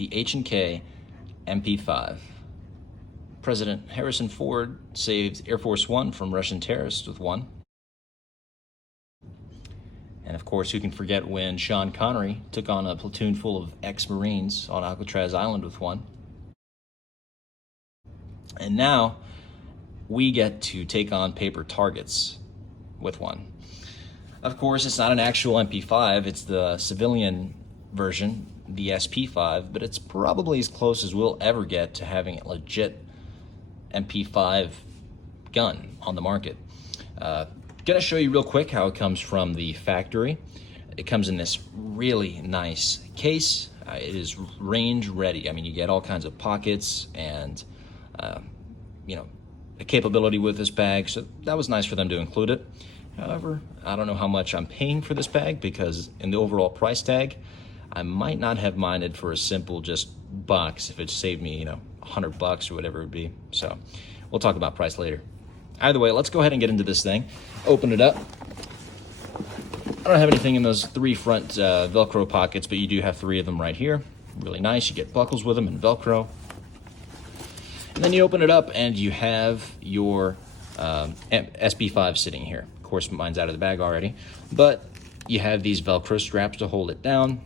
the H&K MP5. President Harrison Ford saved Air Force One from Russian terrorists with one. And of course, who can forget when Sean Connery took on a platoon full of ex-Marines on Alcatraz Island with one. And now we get to take on paper targets with one. Of course, it's not an actual MP5, it's the civilian version, the SP5, but it's probably as close as we'll ever get to having a legit MP5 gun on the market. Gonna show you real quick how it comes from the factory. It comes in this really nice case. It is range ready. I mean, you get all kinds of pockets and a capability with this bag, so that was nice for them to include it. However, I don't know how much I'm paying for this bag, because in the overall price tag, I might not have minded for a simple just box if it saved me, $100 or whatever it would be. So we'll talk about price later. Either way, let's go ahead and get into this thing. Open it up. I don't have anything in those three front Velcro pockets, but you do have three of them right here. Really nice. You get buckles with them and Velcro. And then you open it up and you have your SP5 sitting here. Of course, mine's out of the bag already, but you have these Velcro straps to hold it down.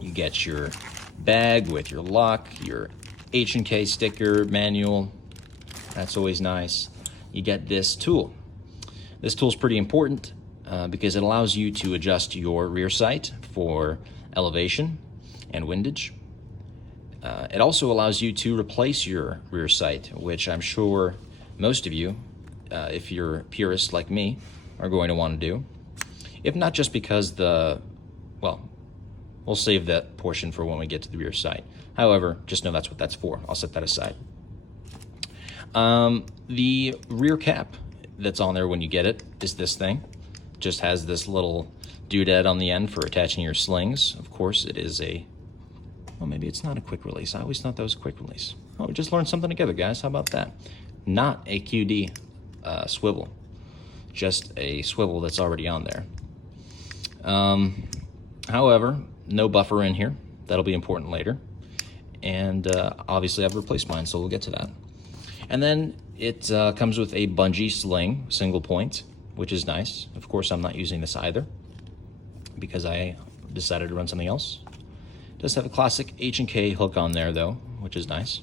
You get your bag with your lock, your H&K sticker, manual. That's always nice. You get this tool. This tool is pretty important because it allows you to adjust your rear sight for elevation and windage. It also allows you to replace your rear sight, which I'm sure most of you, if you're purists like me, are going to want to do. If not just because we'll save that portion for when we get to the rear sight. However, just know that's what that's for. I'll set that aside. The rear cap that's on there when you get it is this thing. Just has this little doodad on the end for attaching your slings. Of course, it is well, maybe it's not a quick release. I always thought that was a quick release. Oh, we just learned something together, guys. How about that? Not a QD swivel, just a swivel that's already on there. However, no buffer in here. That'll be important later. And obviously I've replaced mine, so we'll get to that. And then it comes with a bungee sling, single point, which is nice. Of course, I'm not using this either because I decided to run something else. It does have a classic H&K hook on there though, which is nice.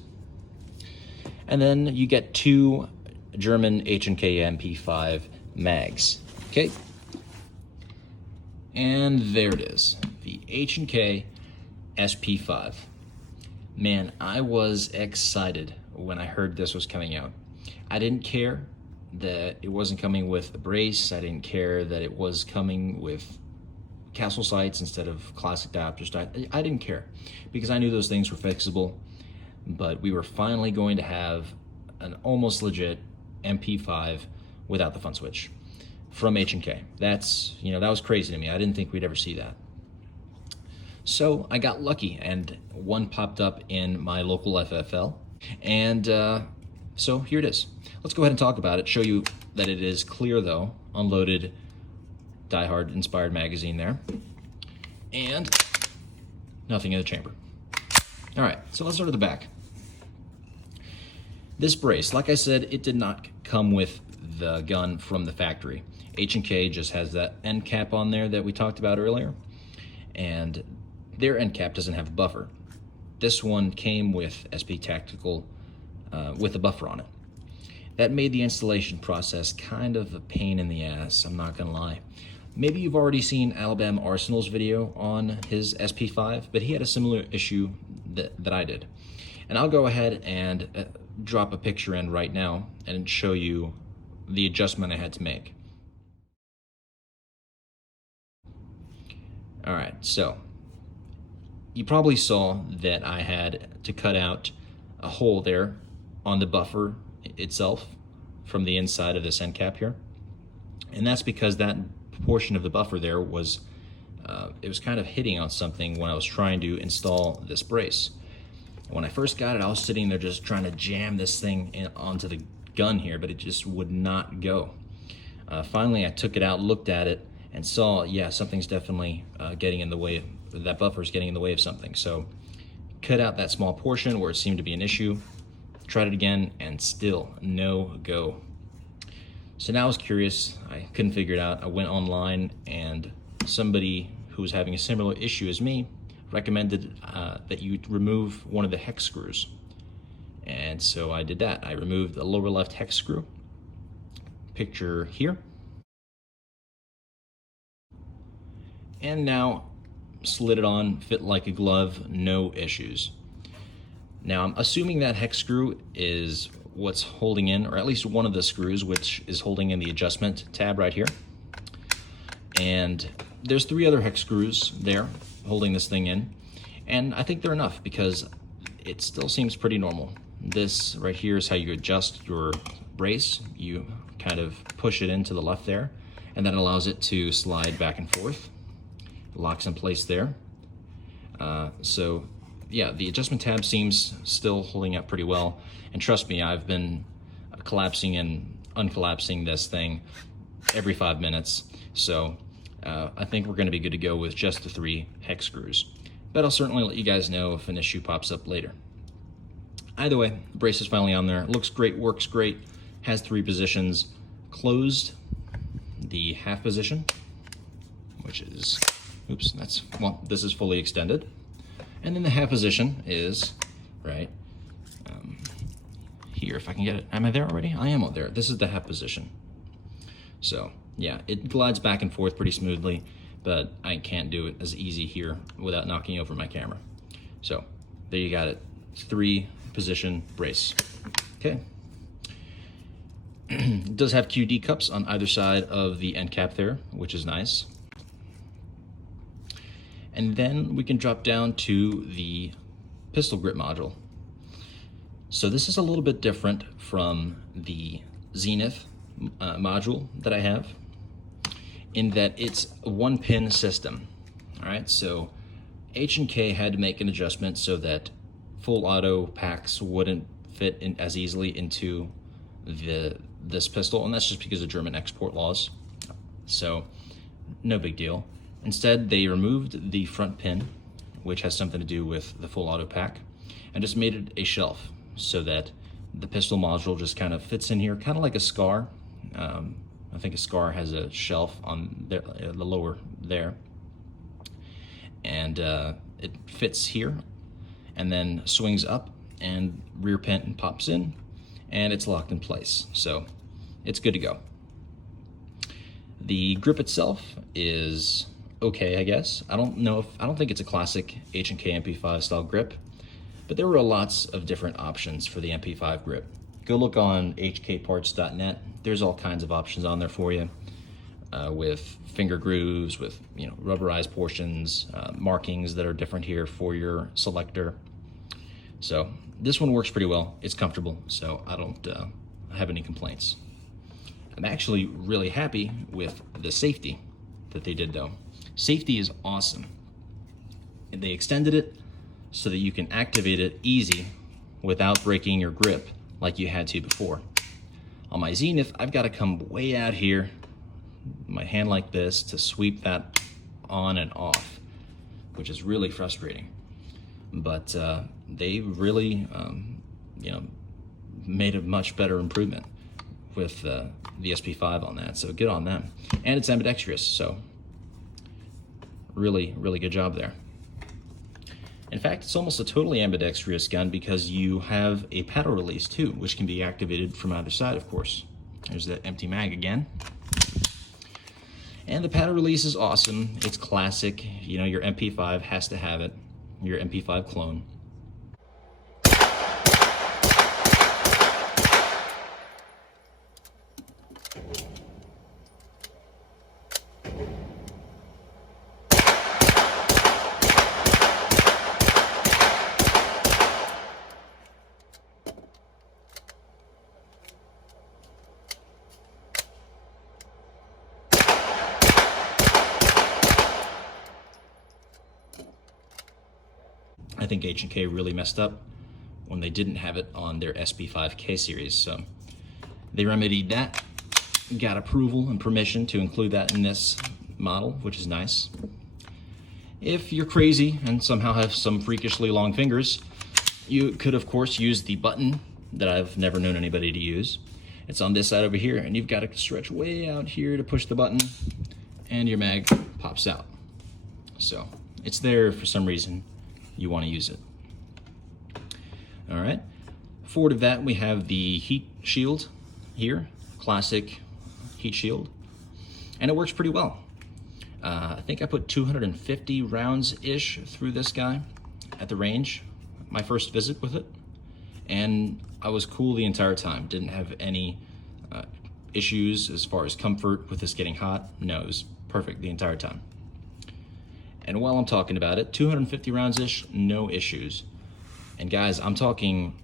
And then you get two German H&K MP5 mags. Okay. And there it is, the H&K SP5. Man, I was excited when I heard this was coming out. I didn't care that it wasn't coming with a brace. I didn't care that it was coming with castle sights instead of classic diopter. I didn't care because I knew those things were fixable, but we were finally going to have an almost legit MP5 without the fun switch from H&K. That was crazy to me. I didn't think we'd ever see that. So I got lucky and one popped up in my local FFL. And so here it is. Let's go ahead and talk about it, show you that it is clear though, unloaded Die Hard inspired magazine there. And nothing in the chamber. All right, so let's start at the back. This brace, like I said, it did not come with the gun from the factory. H&K just has that end cap on there that we talked about earlier, and their end cap doesn't have a buffer. This one came with SP Tactical with a buffer on it. That made the installation process kind of a pain in the ass, I'm not gonna lie. Maybe you've already seen Alabama Arsenal's video on his SP5, but he had a similar issue that I did. And I'll go ahead and drop a picture in right now and show you the adjustment I had to make. All right, so you probably saw that I had to cut out a hole there on the buffer itself from the inside of this end cap here. And that's because that portion of the buffer there was, it was kind of hitting on something when I was trying to install this brace. When I first got it, I was sitting there just trying to jam this thing onto the gun here, but it just would not go. Finally, I took it out, looked at it, and saw, yeah, something's definitely getting in the way, that buffer's getting in the way of something. So cut out that small portion where it seemed to be an issue, tried it again, and still no go. So now I was curious, I couldn't figure it out. I went online, and somebody who was having a similar issue as me recommended that you remove one of the hex screws. And so I did that. I removed the lower left hex screw, picture here. And now slid it on, fit like a glove, no issues. Now I'm assuming that hex screw is what's holding in, or at least one of the screws, which is holding in the adjustment tab right here. And there's 3 other hex screws there holding this thing in. And I think they're enough because it still seems pretty normal. This right here is how you adjust your brace. You kind of push it into the left there, and that allows it to slide back and forth. It locks in place there. So yeah, the adjustment tab seems still holding up pretty well. And trust me, I've been collapsing and uncollapsing this thing every 5 minutes. So I think we're gonna be good to go with just the 3 hex screws. But I'll certainly let you guys know if an issue pops up later. Either way, the brace is finally on there. It looks great, works great, has 3 positions. Closed the half position, which is, oops, well, this is fully extended. And then the half position is right here, if I can get it. Am I there already? I am out there. This is the half position. So yeah, it glides back and forth pretty smoothly, but I can't do it as easy here without knocking over my camera. So there you got it, 3 position brace. Okay. It does have QD cups on either side of the end cap there, which is nice. And then we can drop down to the pistol grip module. So this is a little bit different from the Zenith module that I have, in that it's a 1-pin system. All right, so H&K had to make an adjustment so that full auto packs wouldn't fit in as easily into this pistol, and that's just because of German export laws. So no big deal. Instead, they removed the front pin, which has something to do with the full auto pack, and just made it a shelf so that the pistol module just kind of fits in here, kind of like a SCAR. I think a SCAR has a shelf on the lower there, and it fits here and then swings up, and rear pin pops in, and it's locked in place. So it's good to go. The grip itself is okay, I guess. I don't think it's a classic H&K MP5 style grip, but there were lots of different options for the MP5 grip. Go look on hkparts.net. There's all kinds of options on there for you, with finger grooves, with rubberized portions, markings that are different here for your selector. So this one works pretty well. It's comfortable, so I don't have any complaints. I'm actually really happy with the safety that they did though. Safety is awesome. And they extended it so that you can activate it easy without breaking your grip like you had to before. On my Zenith, I've got to come way out here, my hand like this, to sweep that on and off, which is really frustrating. But they really, made a much better improvement with the SP5 on that, so good on them. And it's ambidextrous, so really, really good job there. In fact, it's almost a totally ambidextrous gun because you have a paddle release too, which can be activated from either side, of course. There's that empty mag again. And the paddle release is awesome. It's classic. Your MP5 has to have it, your MP5 clone. I think H&K really messed up when they didn't have it on their SP5K series. So they remedied that, got approval and permission to include that in this model, which is nice. If you're crazy and somehow have some freakishly long fingers, you could of course use the button that I've never known anybody to use. It's on this side over here, and you've got to stretch way out here to push the button, and your mag pops out. So it's there for some reason you want to use it. All right, forward of that we have the heat shield here, classic heat shield, and it works pretty well. I think I put 250 rounds-ish through this guy at the range, my first visit with it, and I was cool the entire time. Didn't have any issues as far as comfort with this getting hot. No, it was perfect the entire time. And while I'm talking about it, 250 rounds-ish, no issues. And guys, I'm talking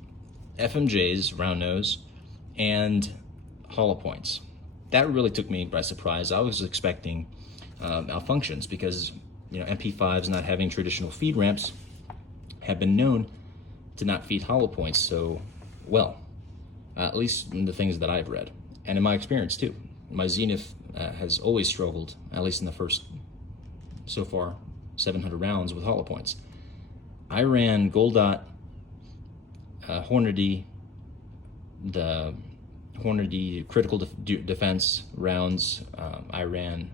FMJs, round nose, and hollow points. That really took me by surprise. I was expecting malfunctions because, you know, MP5s not having traditional feed ramps have been known to not feed hollow points so well, at least in the things that I've read, and in my experience too. My Zenith has always struggled, at least in the first, so far, 700 rounds with hollow points. I ran Gold Dot, Hornady, the Hornady critical defense rounds. I ran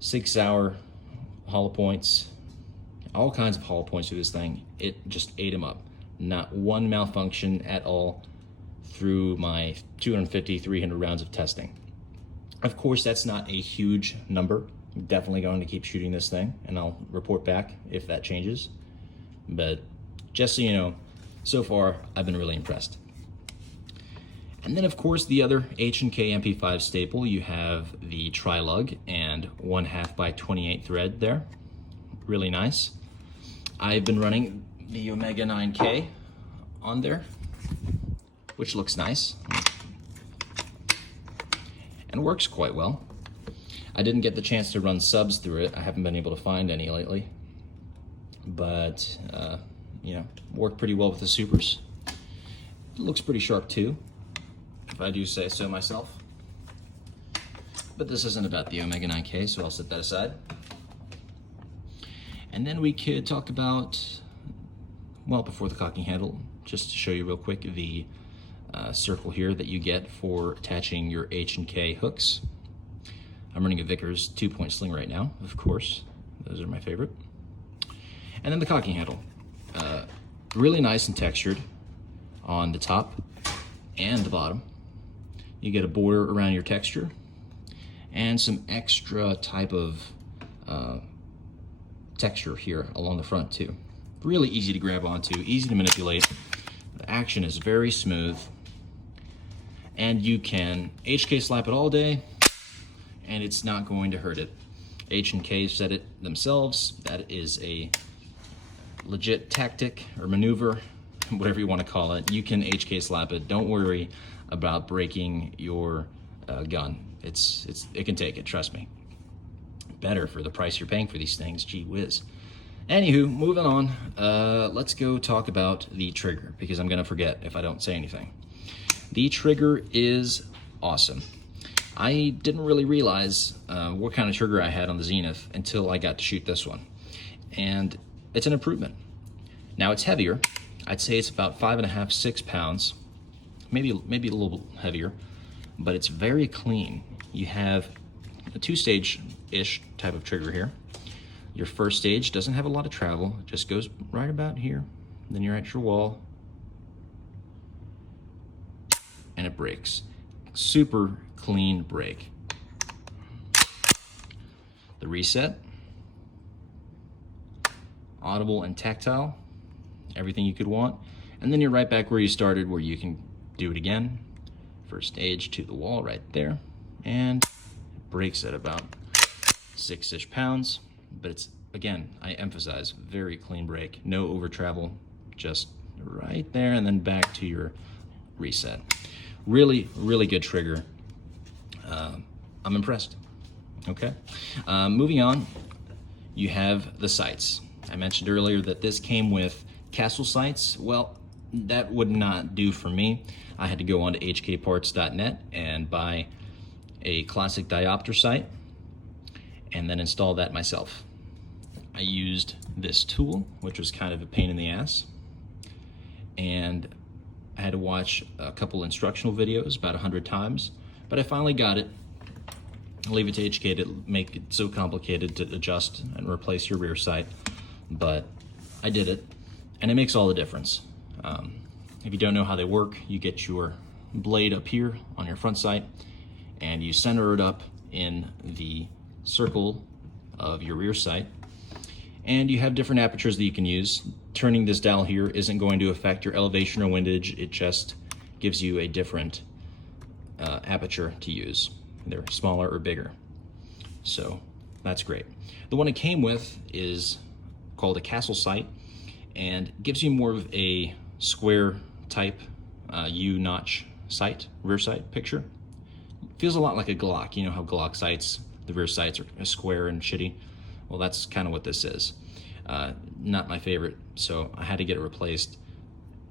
6 hour hollow points, all kinds of hollow points through this thing. It just ate them up. Not one malfunction at all through my 250, 300 rounds of testing. Of course, that's not a huge number. I'm definitely going to keep shooting this thing, and I'll report back if that changes. But just so you know, so far, I've been really impressed. And then, of course, the other H&K MP5 staple, you have the tri-lug and 1/2 by 28 thread there. Really nice. I've been running the Omega 9K on there, which looks nice and works quite well. I didn't get the chance to run subs through it. I haven't been able to find any lately, but you know, worked pretty well with the supers. It looks pretty sharp too, if I do say so myself. But this isn't about the Omega 9K, so I'll set that aside. And then we could talk about, well, before the cocking handle, just to show you real quick the circle here that you get for attaching your H&K hooks. I'm running a Vickers 2-point sling right now, of course. Those are my favorite. And then the cocking handle. Really nice and textured on the top and the bottom. You get a border around your texture and some extra type of texture here along the front too. Really easy to grab onto, easy to manipulate. The action is very smooth, and you can HK slap it all day and it's not going to hurt it. H&K said it themselves. That is a legit tactic or maneuver, whatever you want to call it. You can HK slap it. Don't worry about breaking your gun. It can take it, trust me. Better for the price you're paying for these things, gee whiz. Anywho, moving on, let's go talk about the trigger, because I'm gonna forget if I don't say anything. The trigger is awesome. I didn't really realize what kind of trigger I had on the Zenith until I got to shoot this one. And it's an improvement. Now it's heavier. I'd say it's about 5.5, 6 pounds, maybe a little heavier, but it's very clean. You have a 2-stage-ish type of trigger here. Your first stage doesn't have a lot of travel. It just goes right about here. Then you're at your wall, and it breaks. Super clean break. The reset, audible and tactile, everything you could want. And then you're right back where you started, where you can do it again. First stage to the wall right there, and it breaks at about 6-ish pounds. But it's, again, I emphasize, very clean break. No over travel, just right there and then back to your reset. Really, really good trigger. I'm impressed. Okay, moving on, you have the sights. I mentioned earlier that this came with castle sights. Well, that would not do for me. I had to go on to hkparts.net and buy a classic diopter sight and then install that myself. I used this tool, which was kind of a pain in the ass, and I had to watch a couple instructional videos about 100 times, but I finally got it. I'll leave it to HK to make it so complicated to adjust and replace your rear sight, but I did it, and it makes all the difference. If you don't know how they work, you get your blade up here on your front sight, and you center it up in the circle of your rear sight, and you have different apertures that you can use. Turning this dial here isn't going to affect your elevation or windage, it just gives you a different aperture to use. They're smaller or bigger, so that's great. The one it came with is called a castle sight, and gives you more of a square type U-notch sight, rear sight picture. Feels a lot like a Glock. You know how Glock sights, the rear sights are square and shitty? Well, that's kind of what this is. Not my favorite, so I had to get it replaced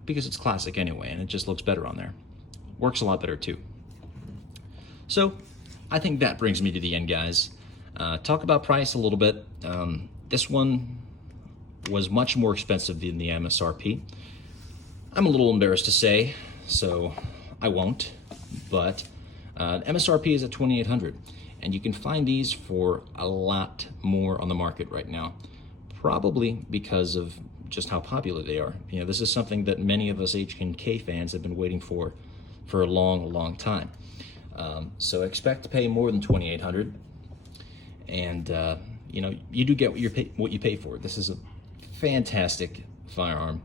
because it's classic anyway, and it just looks better on there. Works a lot better too. So I think that brings me to the end, guys. Talk about price a little bit. This one was much more expensive than the MSRP. I'm a little embarrassed to say, so I won't, but MSRP is at $2,800, and you can find these for a lot more on the market right now, probably because of just how popular they are. You know, this is something that many of us HK fans have been waiting for a long, long time. So expect to pay more than $2,800, and you know, you do get what you pay for. This is a fantastic firearm.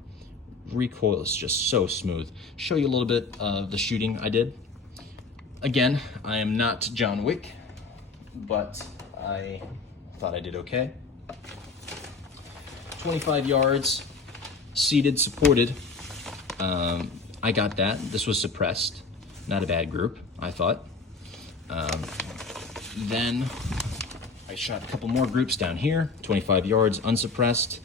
Recoil is just so smooth. Show you a little bit of the shooting I did. Again, I am not John Wick, but I thought I did okay. 25 yards, seated, supported. I got that. This was suppressed. Not a bad group, I thought. Then I shot a couple more groups down here, 25 yards, unsuppressed.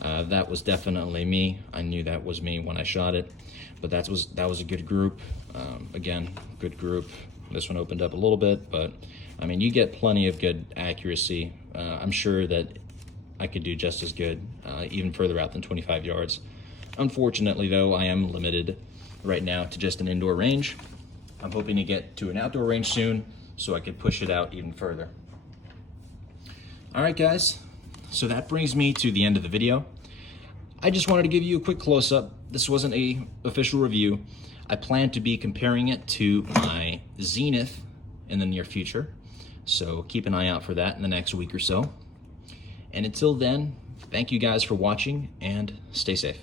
That was definitely me. I knew that was me when I shot it, but that was a good group. Again, good group. This one opened up a little bit, but I mean, you get plenty of good accuracy. I'm sure that I could do just as good, even further out than 25 yards. Unfortunately, though, I am limited right now to just an indoor range. I'm hoping to get to an outdoor range soon so I could push it out even further. All right, guys. So that brings me to the end of the video. I just wanted to give you a quick close-up. This wasn't an official review. I plan to be comparing it to my Zenith in the near future, so keep an eye out for that in the next week or so. And until then, thank you guys for watching, and stay safe.